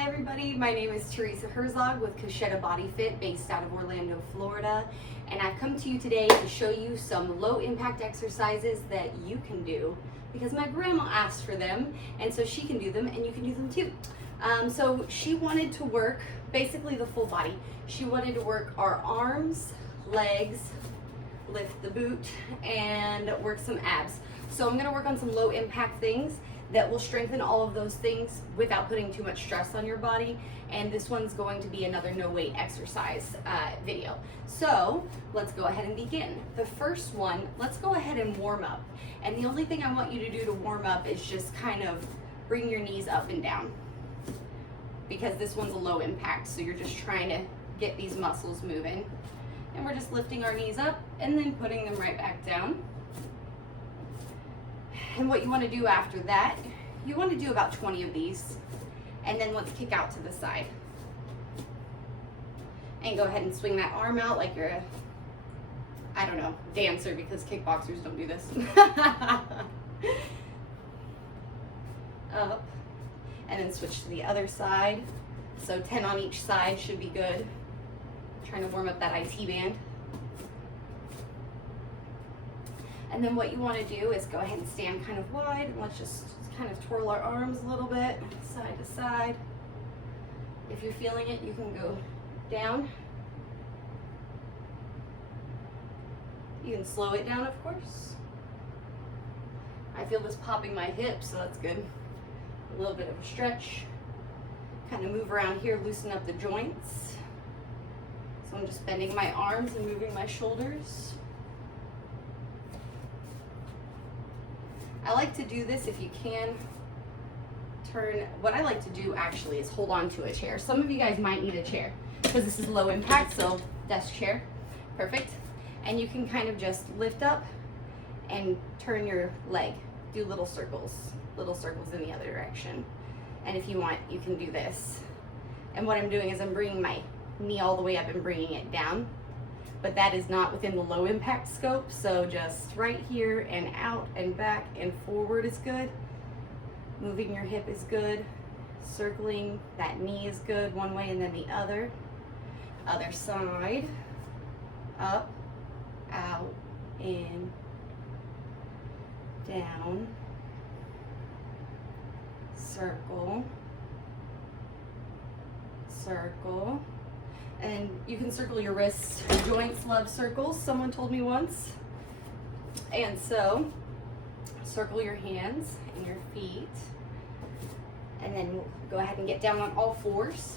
Hi everybody, my name is Teresa Herzog with Cochetta Body Fit based out of Orlando, Florida. And I've come to you today to show you some low impact exercises that you can do because my grandma asked for them and so she can do them and you can do them too. So she wanted to work basically the full body. She wanted to work our arms, legs, lift the boot, and work some abs. So I'm gonna work on some low impact things that will strengthen all of those things without putting too much stress on your body. And this one's going to be another no weight exercise video. So let's go ahead and begin. The first one, let's go ahead and warm up. And the only thing I want you to do to warm up is just kind of bring your knees up and down, because this one's a low impact. So you're just trying to get these muscles moving. And we're just lifting our knees up and then putting them right back down. And what you want to do after that, you want to do about 20 of these, and then let's kick out to the side. And go ahead and swing that arm out like you're a, I don't know, dancer, because kickboxers don't do this. Up, and then switch to the other side. So 10 on each side should be good. Trying to warm up that IT band. And then what you want to do is go ahead and stand kind of wide, and let's just kind of twirl our arms a little bit, side to side. If you're feeling it, you can go down. You can slow it down, of course. I feel this popping my hips, so that's good. A little bit of a stretch. Kind of move around here, loosen up the joints. So I'm just bending my arms and moving my shoulders. I like to do this, if you can, what I like to do actually is hold on to a chair. Some of you guys might need a chair because this is low impact, so desk chair, perfect. And you can kind of just lift up and turn your leg, do little circles in the other direction. And if you want, you can do this. And what I'm doing is I'm bringing my knee all the way up and bringing it down. But that is not within the low impact scope, so just right here and out and back and forward is good. Moving your hip is good. Circling that knee is good, one way and then the other. Other side. Up, out, in, down, circle, circle. And you can circle your wrists. Joints love circles, someone told me once. And so, circle your hands and your feet. And then we'll go ahead and get down on all fours.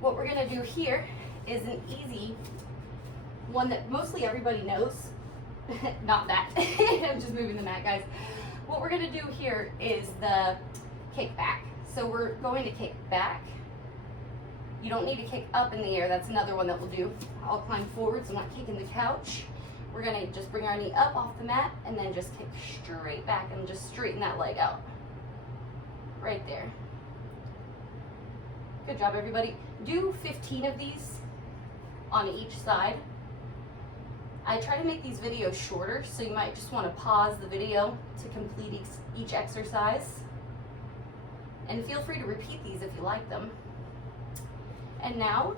What we're gonna do here is an easy one that mostly everybody knows. Not that, I'm just moving the mat, guys. What we're gonna do here is the kick back. So we're going to kick back. You don't need to kick up in the air. That's another one that we'll do. I'll climb forward, so I'm not kicking the couch. We're gonna just bring our knee up off the mat and then just kick straight back and just straighten that leg out. Right there. Good job, everybody. Do 15 of these on each side. I try to make these videos shorter, so you might just want to pause the video to complete each exercise. And feel free to repeat these if you like them. And now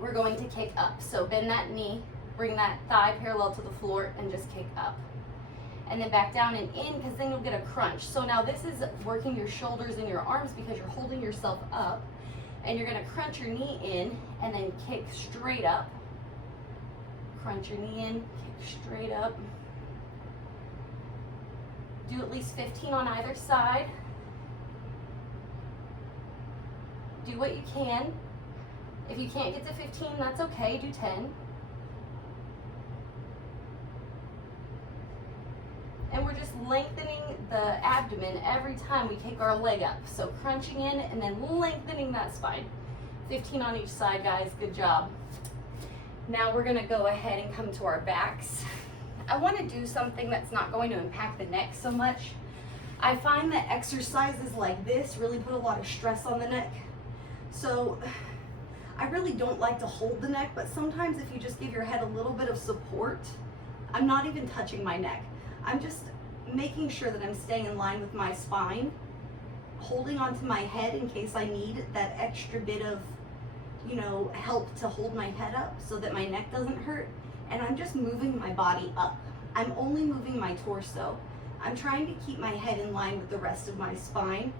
we're going to kick up. So bend that knee, bring that thigh parallel to the floor and just kick up. And then back down and in, because then you'll get a crunch. So now this is working your shoulders and your arms because you're holding yourself up. And you're gonna crunch your knee in and then kick straight up. Crunch your knee in, kick straight up. Do at least 15 on either side. Do what you can. If you can't get to 15, that's okay, do 10. And we're just lengthening the abdomen every time we kick our leg up. So crunching in and then lengthening that spine. 15 on each side, guys, good job. Now we're gonna go ahead and come to our backs. I wanna do something that's not going to impact the neck so much. I find that exercises like this really put a lot of stress on the neck. So I really don't like to hold the neck, but sometimes if you just give your head a little bit of support, I'm not even touching my neck. I'm just making sure that I'm staying in line with my spine, holding onto my head in case I need that extra bit of, you know, help to hold my head up so that my neck doesn't hurt. And I'm just moving my body up. I'm only moving my torso. I'm trying to keep my head in line with the rest of my spine.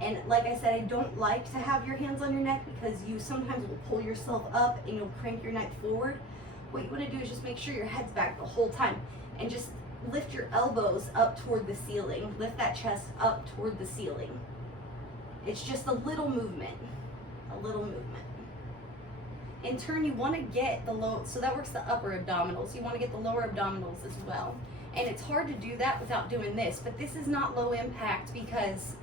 And like I said, I don't like to have your hands on your neck because you sometimes will pull yourself up and you'll crank your neck forward. What you want to do is just make sure your head's back the whole time and just lift your elbows up toward the ceiling. Lift that chest up toward the ceiling. It's just a little movement, a little movement. In turn, you want to get the low, so that works the upper abdominals. You want to get the lower abdominals as well. And it's hard to do that without doing this, but this is not low impact because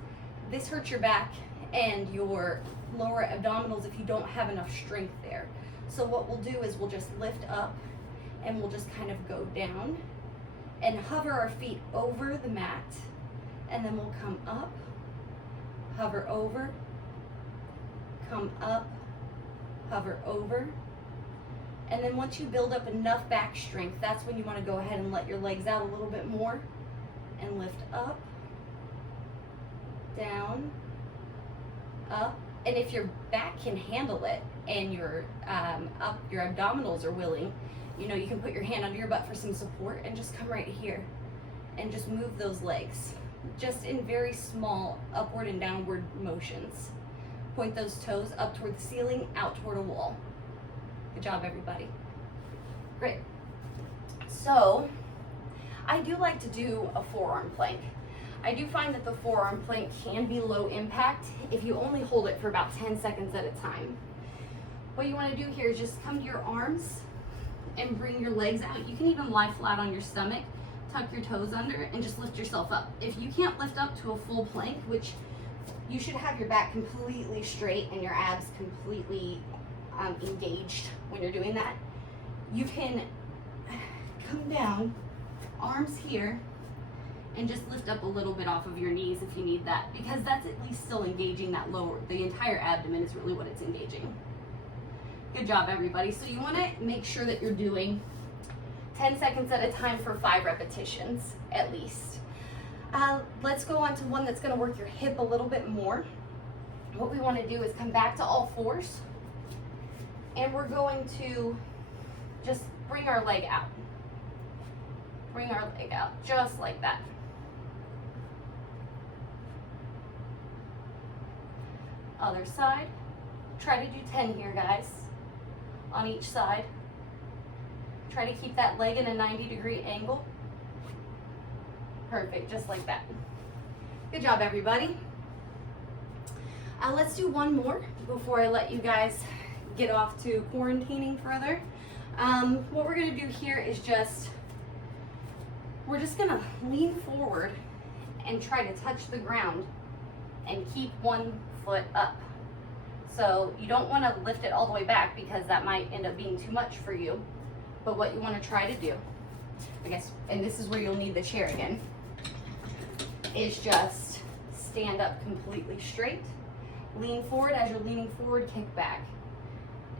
this hurts your back and your lower abdominals if you don't have enough strength there. So what we'll do is we'll just lift up and we'll just kind of go down and hover our feet over the mat, and then we'll come up, hover over, come up, hover over. And then once you build up enough back strength, that's when you want to go ahead and let your legs out a little bit more and lift up, down, up. And if your back can handle it and your abdominals are willing, you know, you can put your hand under your butt for some support and just come right here and just move those legs just in very small upward and downward motions. Point those toes up toward the ceiling, out toward a wall. Good job, everybody. Great. So I do like to do a forearm plank. I do find that the forearm plank can be low impact if you only hold it for about 10 seconds at a time. What you want to do here is just come to your arms and bring your legs out. You can even lie flat on your stomach, tuck your toes under, and just lift yourself up. If you can't lift up to a full plank, which you should have your back completely straight and your abs completely engaged when you're doing that, you can come down, arms here, and just lift up a little bit off of your knees if you need that, because that's at least still engaging that lower, the entire abdomen is really what it's engaging. Good job, everybody. So you want to make sure that you're doing 10 seconds at a time for 5 repetitions at least. Let's go on to one that's going to work your hip a little bit more. What we want to do is come back to all fours, and we're going to just bring our leg out. Bring our leg out, just like that. Other side. Try to do 10 here, guys, on each side. Try to keep that leg in a 90-degree angle. Perfect, just like that. Good job, everybody. Let's do one more before I let you guys get off to quarantining further. What we're gonna do here is we're just gonna lean forward and try to touch the ground and keep one foot up. So you don't wanna lift it all the way back because that might end up being too much for you. But what you wanna try to do, I guess, and this is where you'll need the chair again, is just stand up completely straight, lean forward. As you're leaning forward, kick back.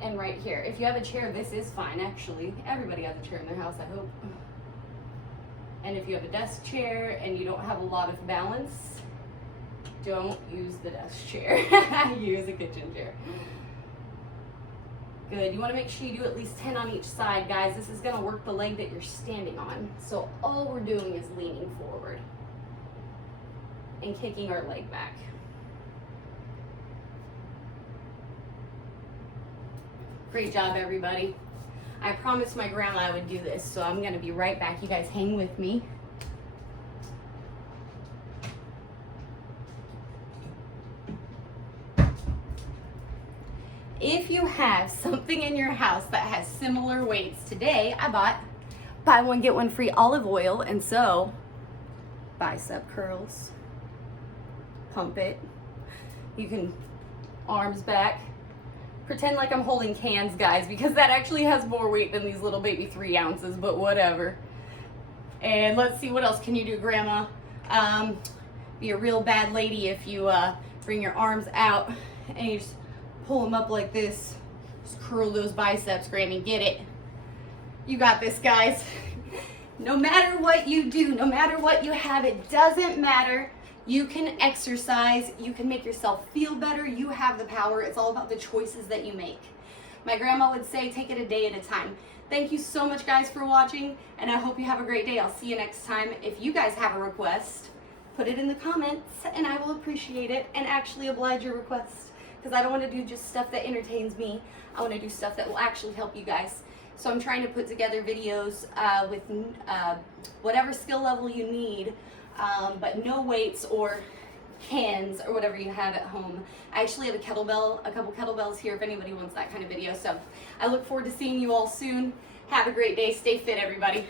And right here, if you have a chair, this is fine actually. Everybody has a chair in their house, I hope. And if you have a desk chair and you don't have a lot of balance, don't use the desk chair. Use a kitchen chair. Good, you wanna make sure you do at least 10 on each side, guys. This is gonna work the leg that you're standing on. So all we're doing is leaning forward and kicking our leg back. Great job, everybody. I promised my grandma I would do this, so I'm gonna be right back. You guys hang with me. If you have something in your house that has similar weights, today I bought buy one, get one free olive oil, and so bicep curls, pump it. You can arms back. Pretend like I'm holding cans, guys, because that actually has more weight than these little baby 3 ounces, but whatever. And let's see, what else can you do, Grandma? Be a real bad lady if you bring your arms out and you just pull them up like this. Just curl those biceps, Grammy, get it. You got this, guys. No matter what you do, no matter what you have, it doesn't matter. You can exercise, you can make yourself feel better, you have the power. It's all about the choices that you make. My grandma would say, take it a day at a time. Thank you so much, guys, for watching, and I hope you have a great day. I'll see you next time. If you guys have a request, put it in the comments, and I will appreciate it and actually oblige your request, because I don't want to do just stuff that entertains me. I want to do stuff that will actually help you guys. So I'm trying to put together videos with whatever skill level you need, but no weights or hands or whatever you have at home. I actually have a couple kettlebells here if anybody wants that kind of video. So I look forward to seeing you all soon. Have a great day. Stay fit, everybody.